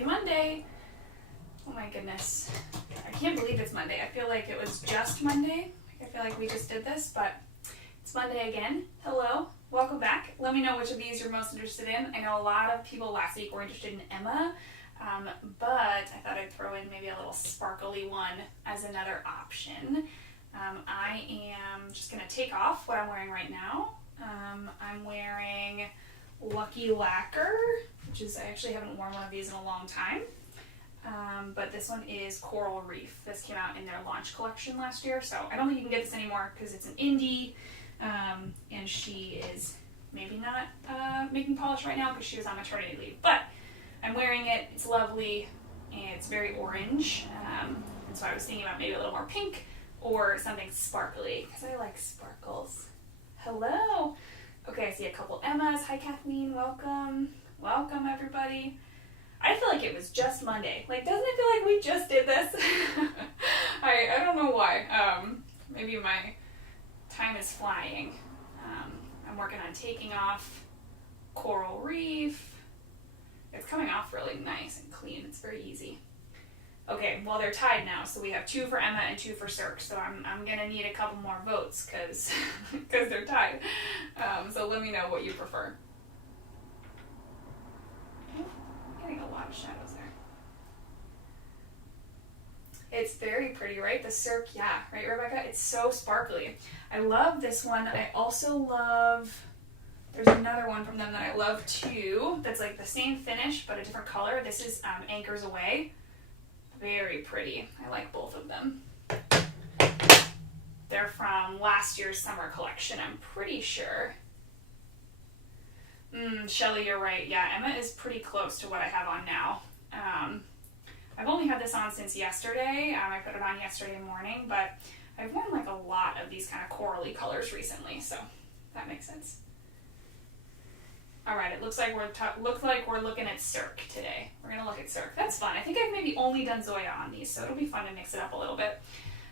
Happy Monday. Oh my goodness. I can't believe it's Monday. I feel like it was just Monday. I feel like we just did this, but it's Monday again. Hello. Welcome back. Let me know which of these you're most interested in. I know a lot of people last week were interested in Emma, but I thought I'd throw in maybe a little sparkly one as another option. I am just going to take off what I'm wearing right now. I'm wearing Lucky Lacquer, which is, I actually haven't worn one of these in a long time. But this one is Coral Reef. This came out in their launch collection last year, so I don't think you can get this anymore because it's an indie, and she is maybe not making polish right now because she was on maternity leave. But I'm wearing it, it's lovely, and it's very orange, and so I was thinking about maybe a little more pink or something sparkly because I like sparkles. Hello! Okay, I see a couple Emmas. Hi Kathleen, welcome. Welcome everybody. I feel like it was just Monday. Like, doesn't it feel like we just did this? I don't know why. Maybe my time is flying. I'm working on taking off Coral Reef. It's coming off really nice and clean. It's very easy. Okay, well they're tied now, so we have 2 for Emma and 2 for Cirque. So I'm gonna need a couple more votes because they're tied. So let me know what you prefer. Getting a lot of shadows there. It's very pretty, right? The Cirque, yeah, right, Rebecca? It's so sparkly. I love this one. I also love, there's another one from them that I love too, that's like the same finish, but a different color. This is Anchors Away. Very pretty. I like both of them. They're from last year's summer collection, I'm pretty sure. Shelly, you're right. Yeah, Emma is pretty close to what I have on now. I've only had this on since yesterday. I put it on yesterday morning, but I've worn like a lot of these kind of corally colors recently, so that makes sense. All right, it looks like we're looking at Cirque today. We're gonna look at Cirque. That's fun. I think I've maybe only done Zoya on these, so it'll be fun to mix it up a little bit.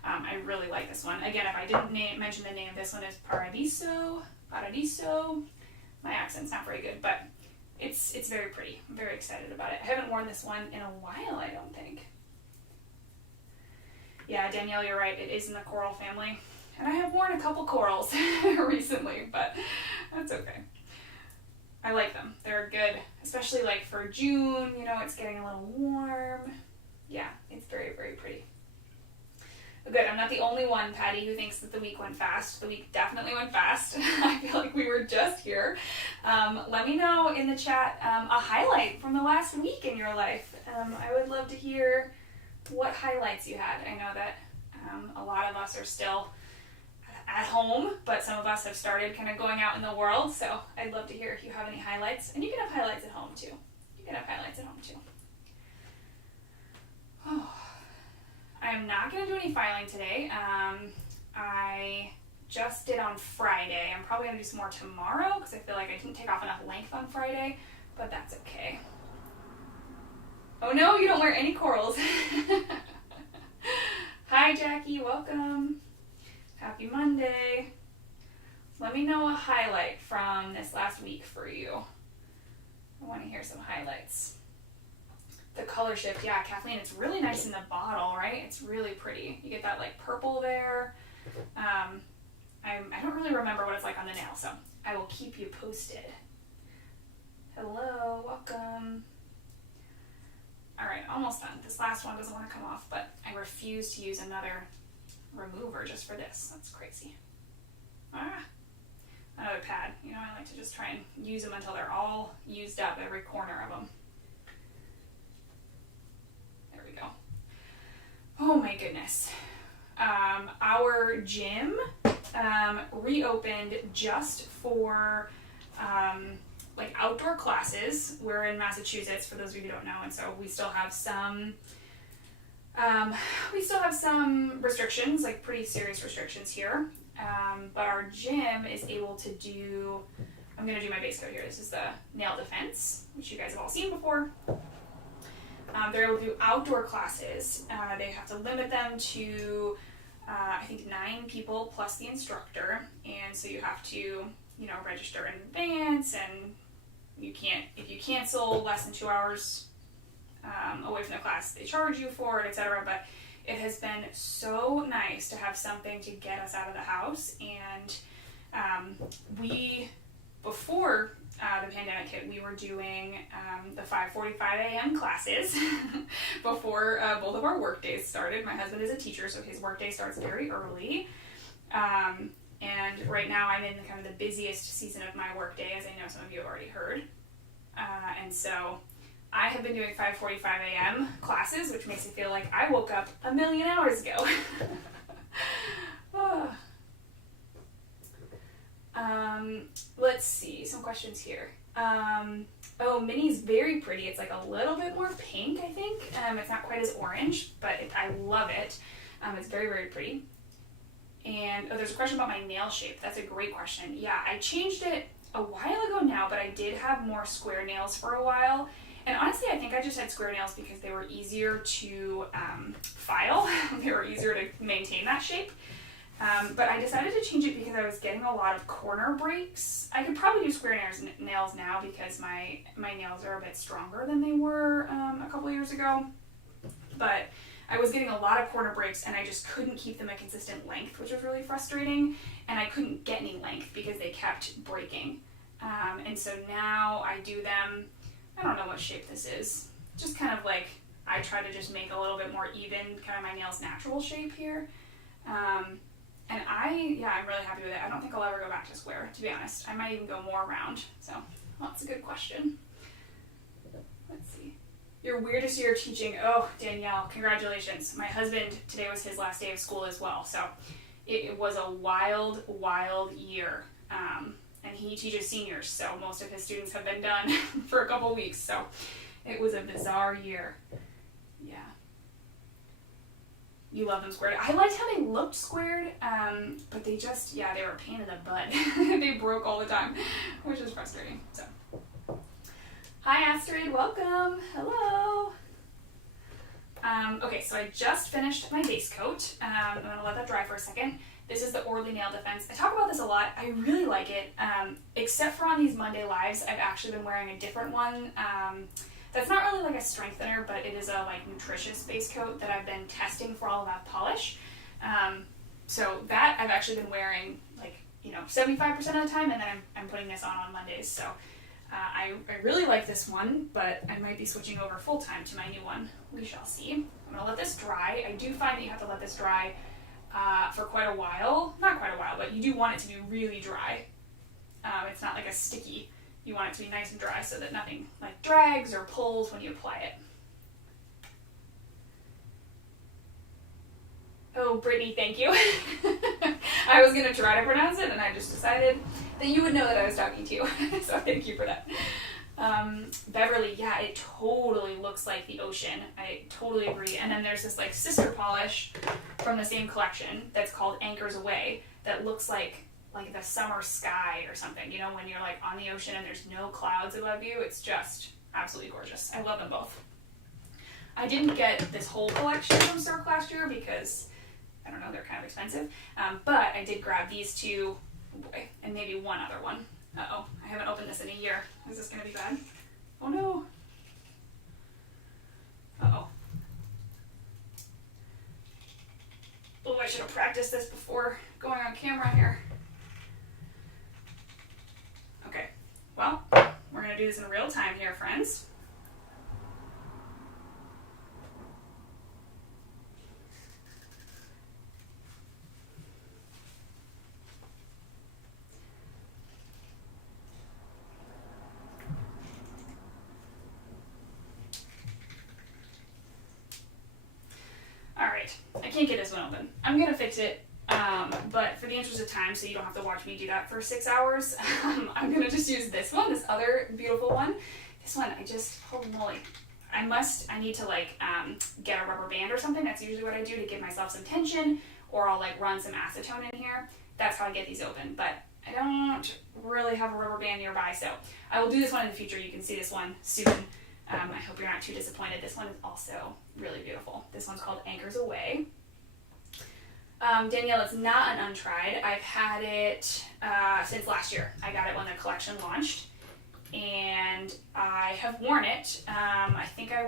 I really like this one. Again, if I didn't mention the name, this one is Paradiso. My accent's not very good, but it's very pretty. I'm very excited about it. I haven't worn this one in a while, I don't think. Yeah, Danielle, you're right. It is in the coral family. And I have worn a couple corals recently, but that's okay. I like them. They're good, especially like for June, you know, it's getting a little warm. Yeah, it's very, very pretty. Good, I'm not the only one, Patty, who thinks that the week went fast. The week definitely went fast. I feel like we were just here. Let me know in the chat a highlight from the last week in your life. I would love to hear what highlights you had. I know that a lot of us are still at home, but some of us have started kind of going out in the world, so I'd love to hear if you have any highlights. And you can have highlights at home too. Oh. I am not going to do any filing today. I just did on Friday. I'm probably going to do some more tomorrow because I feel like I didn't take off enough length on Friday, but that's okay. Oh no, you don't wear any corals. Hi Jackie, welcome. Happy Monday. Let me know a highlight from this last week for you. I want to hear some highlights. The color shift, yeah, Kathleen, it's really nice in the bottle, right? It's really pretty. You get that like purple there. I don't really remember what it's like on the nail, so I will keep you posted. Hello, welcome. All right, almost done. This last one doesn't want to come off, but I refuse to use another remover just for this. That's crazy. Another pad. You know, I like to just try and use them until they're all used up, every corner of them. Oh my goodness. Our gym reopened just for like outdoor classes. We're in Massachusetts, for those of you who don't know, and so we still have some restrictions, like pretty serious restrictions here. But our gym is able to do, I'm gonna do my base coat here. This is the nail defense, which you guys have all seen before. They're able to do outdoor classes. They have to limit them to, I think 9 people plus the instructor. And so you have to, you know, register in advance, and you can't, if you cancel less than 2 hours away from the class they charge you for it, etc. But it has been so nice to have something to get us out of the house. And before the pandemic hit, we were doing the 5:45 a.m. classes before both of our work days started. My husband is a teacher, so his work day starts very early. And right now I'm in kind of the busiest season of my work day, as I know some of you have already heard. And so I have been doing 5:45 a.m. classes, which makes me feel like I woke up a million hours ago. Let's see, some questions here. Minnie's very pretty. It's like a little bit more pink, I think. It's not quite as orange, but I love it. It's very, very pretty. And there's a question about my nail shape. That's a great question. Yeah, I changed it a while ago now, but I did have more square nails for a while. And honestly, I think I just had square nails because they were easier to file. They were easier to maintain that shape. But I decided to change it because I was getting a lot of corner breaks. I could probably do square nails now because my nails are a bit stronger than they were a couple years ago. But I was getting a lot of corner breaks and I just couldn't keep them a consistent length, which was really frustrating. And I couldn't get any length because they kept breaking. And so now I do them, I don't know what shape this is. Just kind of like, I try to just make a little bit more even, kind of my nail's natural shape here. And I'm really happy with it. I don't think I'll ever go back to square, to be honest. I might even go more round. So, that's a good question. Let's see. Your weirdest year of teaching. Oh, Danielle, congratulations. My husband, today was his last day of school as well. So, it was a wild, wild year. And he teaches seniors, so most of his students have been done for a couple weeks. So, it was a bizarre year. Yeah. You love them squared. I liked how they looked squared, but they just, they were a pain in the butt. They broke all the time, which is frustrating. So, hi Astrid, welcome. Hello. Okay, so I just finished my base coat. I'm gonna let that dry for a second. This is the Orly Nail Defense. I talk about this a lot. I really like it, except for on these Monday Lives. I've actually been wearing a different one. That's not really like a strengthener, but it is a nutritious base coat that I've been testing for All About Polish. So that I've actually been wearing 75% of the time, and then I'm putting this on Mondays. So I really like this one, but I might be switching over full time to my new one. We shall see. I'm gonna let this dry. I do find that you have to let this dry for quite a while. Not quite a while, but you do want it to be really dry. It's not like a sticky. You want it to be nice and dry so that nothing drags or pulls when you apply it. Oh, Brittany, thank you. I was going to try to pronounce it, and I just decided that you would know that I was talking to you. So thank you for that. Beverly, yeah, it totally looks like the ocean. I totally agree. And then there's this sister polish from the same collection that's called Anchors Away that looks like the summer sky or something, when you're on the ocean and there's no clouds above you. It's just absolutely gorgeous. I love them both. I didn't get this whole collection from Cirque last year because, I don't know, they're kind of expensive. But I did grab these two, and maybe one other one. Uh-oh, I haven't opened this in a year. Is this going to be bad? Oh no. Uh-oh. Oh, I should have practiced this before going on camera here. Okay, well, we're going to do this in real time here, friends. All right, I can't get this one open. I'm going to fix it. But for the interest of time, so you don't have to watch me do that for 6 hours, I'm going to just use this one, this other beautiful one. This one, holy moly. I need to get a rubber band or something. That's usually what I do to give myself some tension, or I'll run some acetone in here. That's how I get these open, but I don't really have a rubber band nearby, so I will do this one in the future. You can see this one soon. I hope you're not too disappointed. This one is also really beautiful. This one's called Anchors Away. Danielle, it's not an untried. I've had it since last year. I got it when the collection launched, and I have worn it. I think I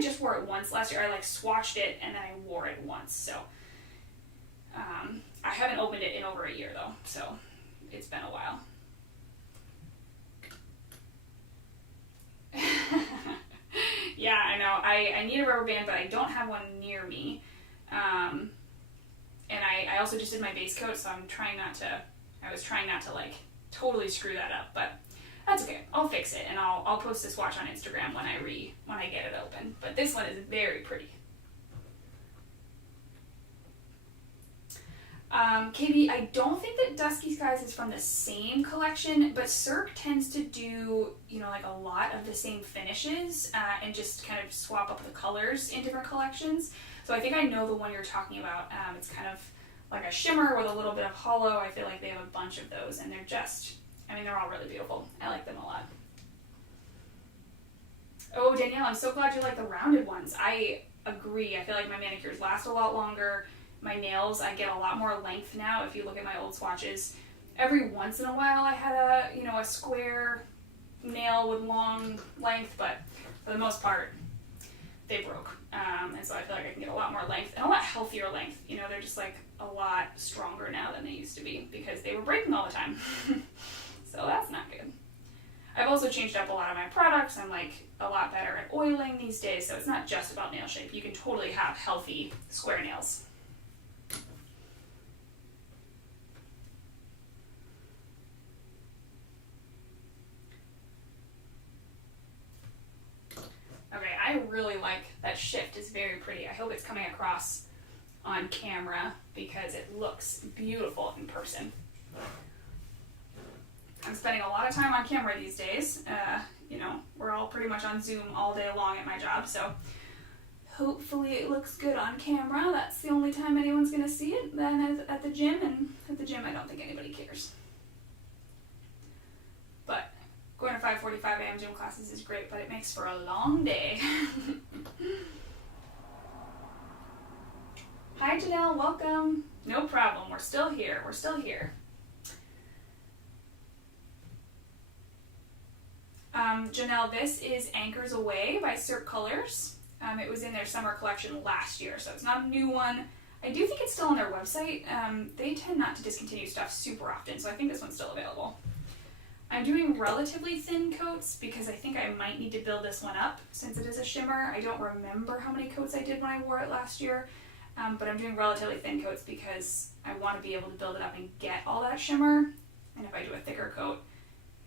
just wore it once last year. I like swatched it and then I wore it once. So I haven't opened it in over a year though. So it's been a while. Yeah, I know. I need a rubber band, but I don't have one near me. And I also just did my base coat, so I was trying not to like totally screw that up, but that's okay. I'll fix it, and I'll post this watch on Instagram when I get it open. But this one is very pretty. KB, I don't think that Dusky Skies is from the same collection, but Cirque tends to do, like a lot of the same finishes and just kind of swap up the colors in different collections. So I think I know the one you're talking about. It's kind of like a shimmer with a little bit of hollow. I feel like they have a bunch of those, and they're all really beautiful. I like them a lot. Oh, Danielle, I'm so glad you like the rounded ones. I agree. I feel like my manicures last a lot longer. My nails, I get a lot more length now. If you look at my old swatches, every once in a while I had a square nail with long length, but for the most part, they broke. And so I feel like I can get a lot more length and a lot healthier length. They're just like a lot stronger now than they used to be because they were breaking all the time. So that's not good. I've also changed up a lot of my products. I'm like a lot better at oiling these days, so it's not just about nail shape. You can totally have healthy square nails. Okay, I really like that shift. It's very pretty. I hope it's coming across on camera because it looks beautiful in person. I'm spending a lot of time on camera these days. We're all pretty much on Zoom all day long at my job, so hopefully it looks good on camera. That's the only time anyone's going to see it. Then at the gym, and at the gym I don't think anybody cares. But going to 5:45 a.m. gym classes is great, but it makes for a long day. Hi Janelle, welcome. No problem, we're still here. Janelle, this is Anchors Away by Cirque Colors. It was in their summer collection last year, so it's not a new one. I do think it's still on their website. They tend not to discontinue stuff super often, so I think this one's still available. I'm doing relatively thin coats because I think I might need to build this one up since it is a shimmer. I don't remember how many coats I did when I wore it last year, but I'm doing relatively thin coats because I want to be able to build it up and get all that shimmer. And if I do a thicker coat,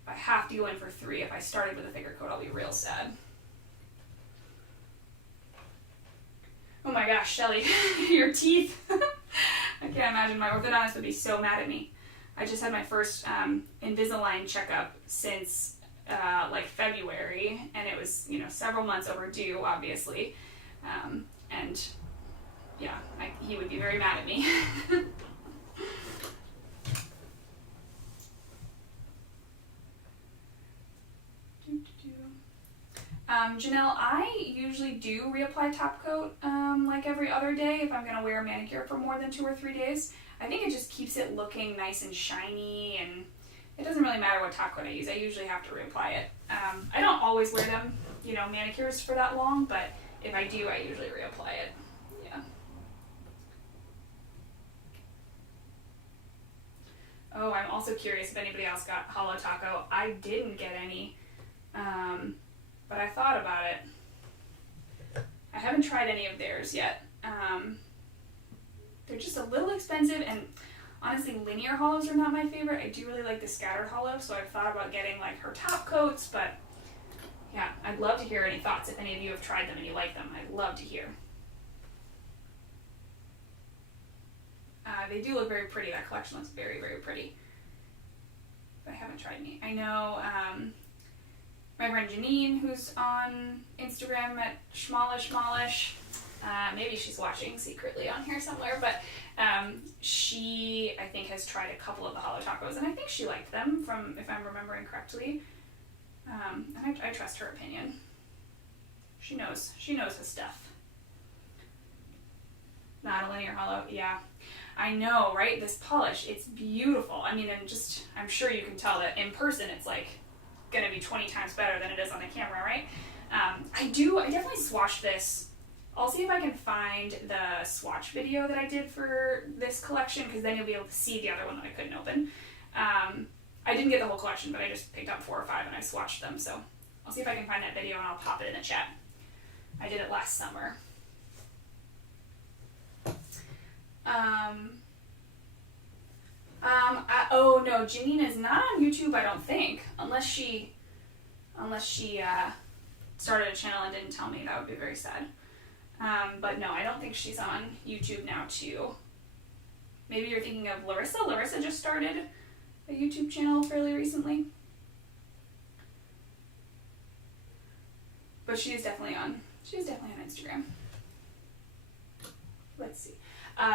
if I have to go in for 3, if I started with a thicker coat, I'll be real sad. Oh my gosh, Shelly, your teeth. I can't imagine. My orthodontist would be so mad at me. I just had my first Invisalign checkup since like February, and it was several months overdue, obviously, and yeah, he would be very mad at me. Janelle, I usually do reapply top coat like every other day if I'm going to wear a manicure for more than 2 or 3 days. I think it just keeps it looking nice and shiny, and it doesn't really matter what top coat I use. I usually have to reapply it. I don't always wear them, manicures for that long, but if I do, I usually reapply it. Yeah. Oh, I'm also curious if anybody else got Holo Taco. I didn't get any, but I thought about it. I haven't tried any of theirs yet. They're just a little expensive, and honestly, linear hollows are not my favorite. I do really like the scattered hollow, so I've thought about getting like her top coats, but yeah, I'd love to hear any thoughts if any of you have tried them and you like them. I'd love to hear. They do look very pretty. That collection looks very, very pretty. But I haven't tried any. I know my friend Janine, who's on Instagram at Schmalish, maybe she's watching secretly on here somewhere, but she, I think, has tried a couple of the Holo Tacos, and I think she liked them, from if I'm remembering correctly. And I trust her opinion. She knows his stuff. Not a linear hollow, yeah. I know, right? This polish, it's beautiful. I mean, and just, I'm sure you can tell that in person it's like gonna be 20 times better than it is on the camera, right? I definitely swatched this. I'll see if I can find the swatch video that I did for this collection, because then you'll be able to see the other one that I couldn't open. I didn't get the whole collection, but I just picked up 4 or 5 and I swatched them, so I'll see if I can find that video and I'll pop it in the chat. I did it last summer. Oh no, Janine is not on YouTube, I don't think, unless she started a channel and didn't tell me. That would be very sad. But no, I don't think she's on YouTube now too. Maybe you're thinking of Larissa. Larissa just started a YouTube channel fairly recently. But she's definitely on Instagram. Let's see.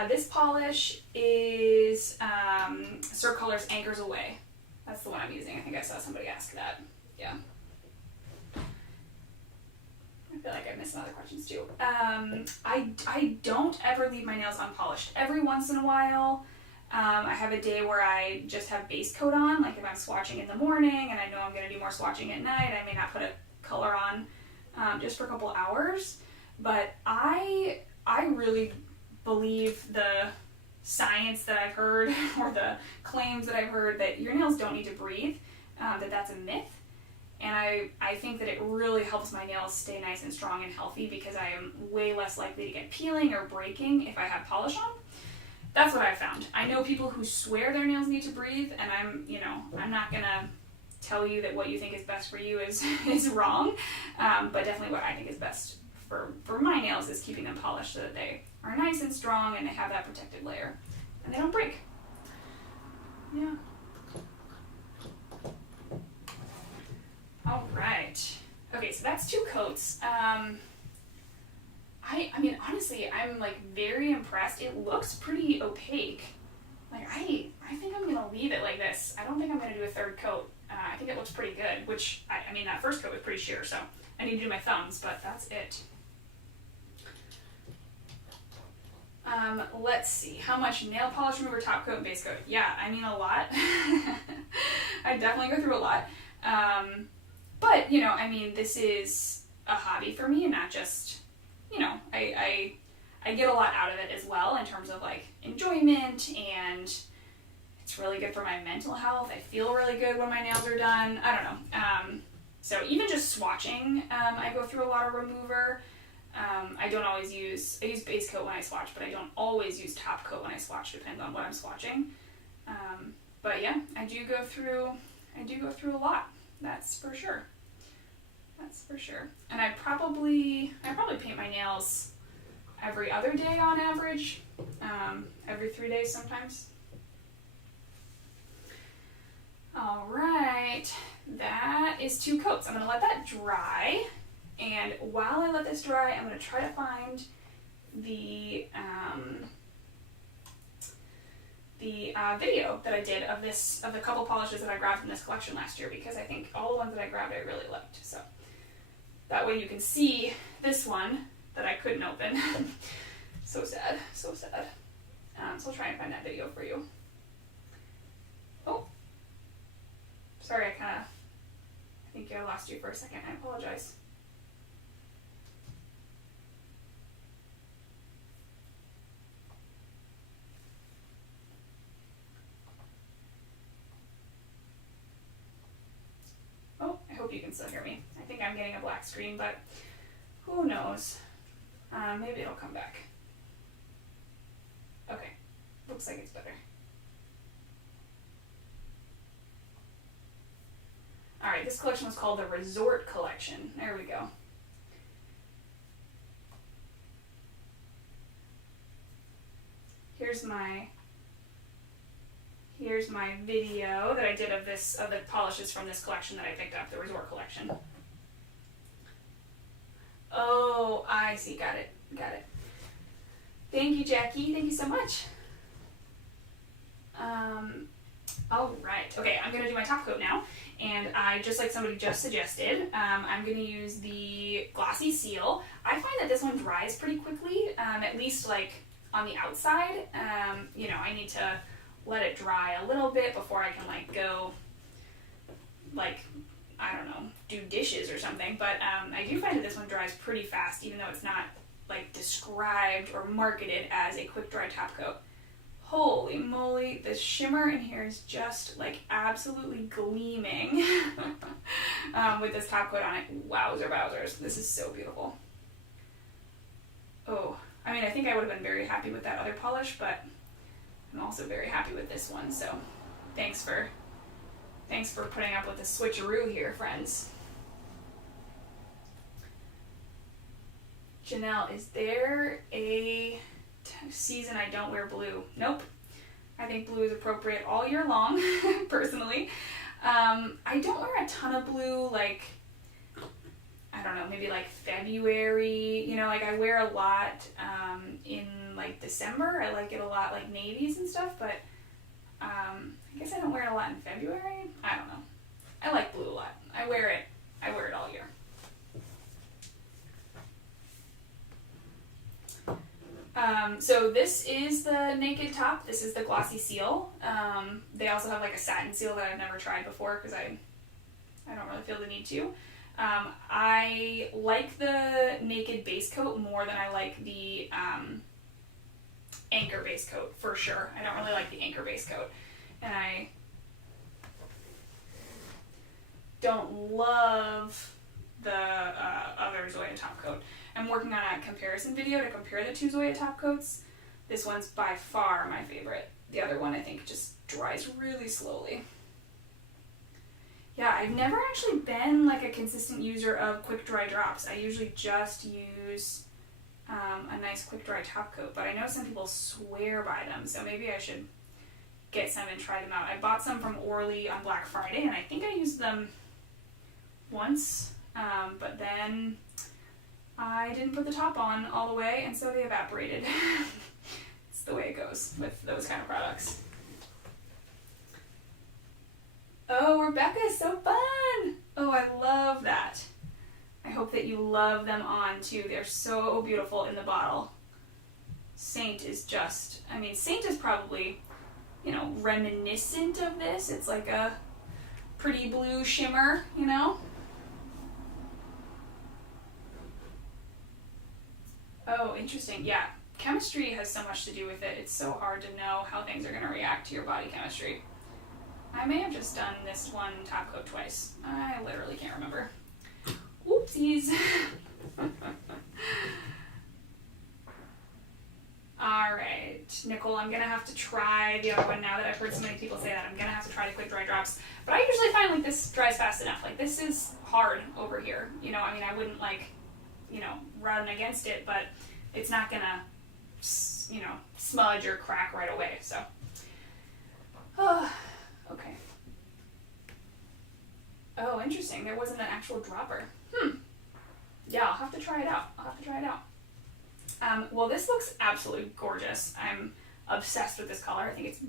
This polish is Sur Colors Anchors Away. That's the one I'm using. I think I saw somebody ask that. Yeah. I feel like I've missed some other questions too. I don't ever leave my nails unpolished. Every once in a while, I have a day where I just have base coat on, like if I'm swatching in the morning and I know I'm going to do more swatching at night, I may not put a color on just for a couple hours. But I really believe the science that I've heard or the claims that I've heard that your nails don't need to breathe, that's a myth. And I think that it really helps my nails stay nice and strong and healthy because I am way less likely to get peeling or breaking if I have polish on. That's what I've found. I know people who swear their nails need to breathe, and I'm not gonna tell you that what you think is best for you is wrong, but definitely what I think is best for my nails is keeping them polished so that they are nice and strong and they have that protective layer and they don't break. Yeah. All right. Okay, so that's 2 coats. I mean, honestly, I'm like very impressed. It looks pretty opaque. Like I think I'm gonna leave it like this. I don't think I'm gonna do a 3rd coat. I think it looks pretty good, which I mean, that 1st coat was pretty sheer, so I need to do my thumbs, but that's it. Let's see, how much nail polish remover, top coat, and base coat? Yeah, I mean a lot. I definitely go through a lot. But, I mean, this is a hobby for me and not just, I get a lot out of it as well in terms of like enjoyment, and it's really good for my mental health. I feel really good when my nails are done. I don't know. So even just swatching, I go through a lot of remover. I use base coat when I swatch, but I don't always use top coat when I swatch, depends on what I'm swatching. But yeah, I do go through a lot. That's for sure. And I probably paint my nails every other day on average, every 3 days sometimes. All right, that is 2 coats. I'm gonna let that dry. And while I let this dry, I'm going to try to find the video that I did of the couple polishes that I grabbed from this collection last year, because I think all the ones that I grabbed I really liked. So that way you can see this one that I couldn't open. So sad, so sad. So I'll try and find that video for you. Oh, sorry, I think I lost you for a second. I apologize. Hope you can still hear me. I think I'm getting a black screen, but who knows? Maybe it'll come back. Okay, looks like it's better. All right, this collection was called the Resort Collection. There we go. Here's my video that I did of the polishes from this collection that I picked up, the Resort Collection. Oh, I see. Got it. Thank you, Jackie. Thank you so much. All right. Okay, I'm going to do my top coat now. And I, just like somebody just suggested, I'm going to use the Glossy Seal. I find that this one dries pretty quickly, at least like on the outside. I need to let it dry a little bit before I can go I don't know, do dishes or something. But I do find that this one dries pretty fast, even though it's not like described or marketed as a quick dry top coat. Holy moly, the shimmer in here is just like absolutely gleaming with this top coat on it. Wowzer bowsers, this is so beautiful. Oh, I mean, I think I would have been very happy with that other polish, but I'm also very happy with this one, so thanks for putting up with the switcheroo here, friends. Janelle, is there a season I don't wear blue? Nope. I think blue is appropriate all year long, personally. I don't wear a ton of blue, like, I don't know, maybe like February, you know, like I wear a lot in like December. I like it a lot, like navies and stuff, but I guess I don't wear it a lot in February. I don't know. I like blue a lot. I wear it all year. So this is the naked top. This is the glossy seal. They also have like a satin seal that I've never tried before because I don't really feel the need to. I like the naked base coat more than I like the Anchor base coat, for sure. I don't really like the Anchor base coat. And I don't love the other Zoya top coat. I'm working on a comparison video to compare the two Zoya top coats. This one's by far my favorite. The other one I think just dries really slowly. Yeah, I've never actually been like a consistent user of quick dry drops. I usually just use a nice quick dry top coat, but I know some people swear by them, so maybe I should get some and try them out. I bought some from Orly on Black Friday, and I think I used them once, but then I didn't put the top on all the way, and so they evaporated. It's the way it goes with those kind of products. Oh, Rebecca is so fun! Oh, I love that. I hope that you love them on too. They're so beautiful in the bottle. Saint is just, I mean, Saint is probably, you know, reminiscent of this. It's like a pretty blue shimmer, you know? Oh, interesting. Yeah, chemistry has so much to do with it. It's so hard to know how things are going to react to your body chemistry. I may have just done this one top coat twice. I literally can't remember. Oopsies. Alright, Nicole, I'm going to have to try the other one now that I've heard so many people say that. I'm going to have to try the quick dry drops. But I usually find like this dries fast enough. Like this is hard over here. You know, I mean, I wouldn't like, you know, run against it, but it's not going to, you know, smudge or crack right away. So, okay. Oh, interesting. There wasn't an actual dropper. Yeah, I'll have to try it out. Well, this looks absolutely gorgeous. I'm obsessed with this color. I think it's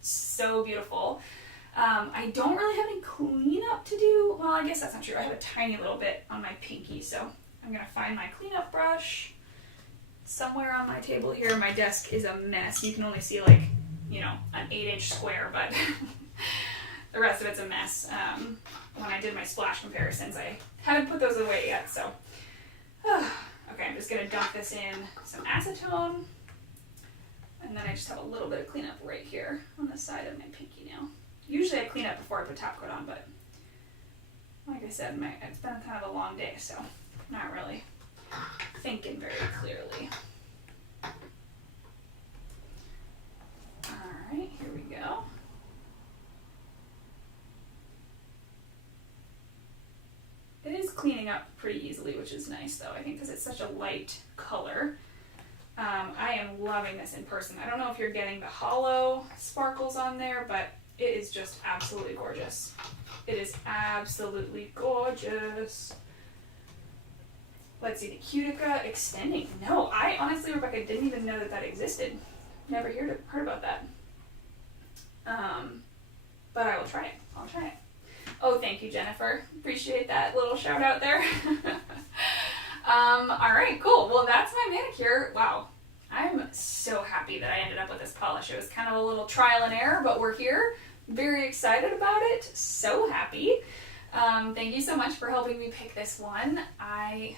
so beautiful. I don't really have any cleanup to do. Well, I guess that's not true. I have a tiny little bit on my pinky, so I'm going to find my cleanup brush somewhere on my table here. My desk is a mess. You can only see like, you know, an 8-inch square, but the rest of it's a mess. When I did my splash comparisons, I hadn't put those away yet, so. Okay, I'm just going to dump this in some acetone, and then I just have a little bit of cleanup right here on the side of my pinky nail. Usually I clean up before I put top coat on, but like I said, it's been kind of a long day, so not really thinking very clearly. Alright, here we go. It is cleaning up pretty easily, which is nice though, I think, because it's such a light color. I am loving this in person. I don't know if you're getting the hollow sparkles on there, but it is just absolutely gorgeous. It is absolutely gorgeous. Let's see, the Cutica extending. No, I honestly, Rebecca, didn't even know that existed. Never heard about that. But I will try it. I'll try it. Oh, thank you, Jennifer. Appreciate that little shout out there. All right, cool. Well, that's my manicure. Wow. I'm so happy that I ended up with this polish. It was kind of a little trial and error, but we're here. Very excited about it. So happy. Thank you so much for helping me pick this one. I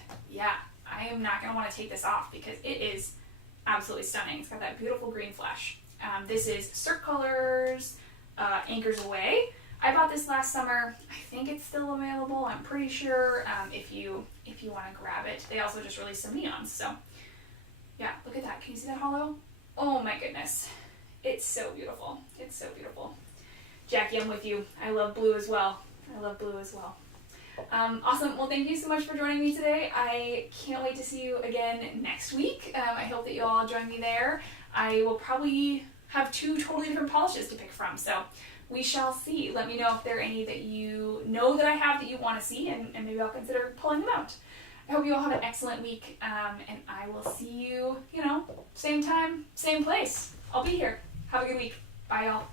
am not going to want to take this off because it is absolutely stunning. It's got that beautiful green flesh. This is Cirque Colors Anchors Away. I bought this last summer. I think it's still available. I'm pretty sure if you want to grab it. They also just released some neons. So yeah, look at that. Can you see that hollow? Oh my goodness. It's so beautiful. It's so beautiful. Jackie, I'm with you. I love blue as well. Awesome. Well, thank you so much for joining me today. I can't wait to see you again next week. I hope that you all join me there. I will probably have 2 totally different polishes to pick from, so we shall see. Let me know if there are any that you know that I have that you want to see, and maybe I'll consider pulling them out. I hope you all have an excellent week, and I will see you, same time, same place. I'll be here. Have a good week. Bye, y'all.